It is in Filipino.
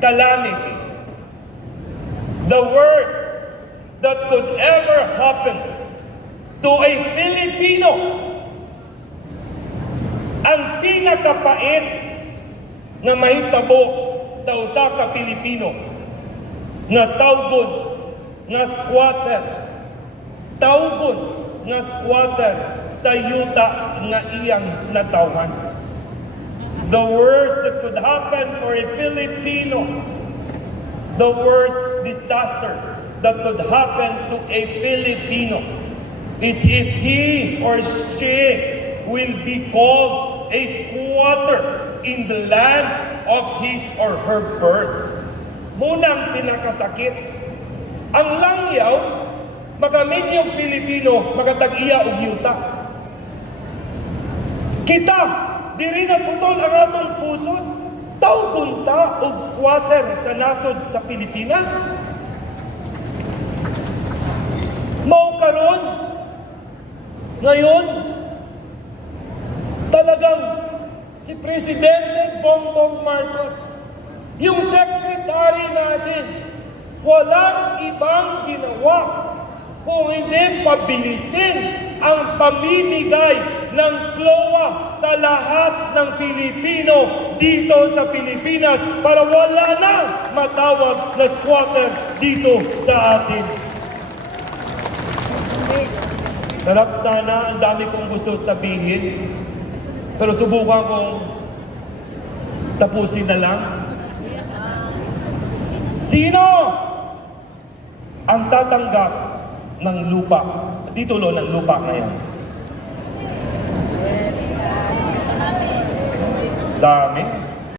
calamity, the worst that could ever happen to a Filipino, ang pinakapait na mahitabo sa usa ka Pilipino nga tawgon nga squatter, tawgon nga squatter sa yuta nga iyang natawhan. The worst that could happen for a Filipino, the worst disaster that could happen to a Filipino is if he or she will be called a squatter in the land of his or her birth. Munang pinakasakit. Ang langyaw, magamit yung Pilipino, magatag-iya og yuta. Kita, diri na putol ang atong puso, tawgon ta og squatter sa nasod sa Pilipinas. Mao karon, ngayon, talagang si Presidente Bongbong Marcos, yung secretary natin, walang ibang ginawa kung hindi pabilisin ang pamimigay ng CLOA sa lahat ng Pilipino dito sa Pilipinas para wala na matawag na squatter dito sa atin. Sarap sana, ang dami kong gusto sabihin, pero subukan kong tapusin na lang. Sino ang tatanggap ng lupa, titulo ng lupa ngayon? Dami.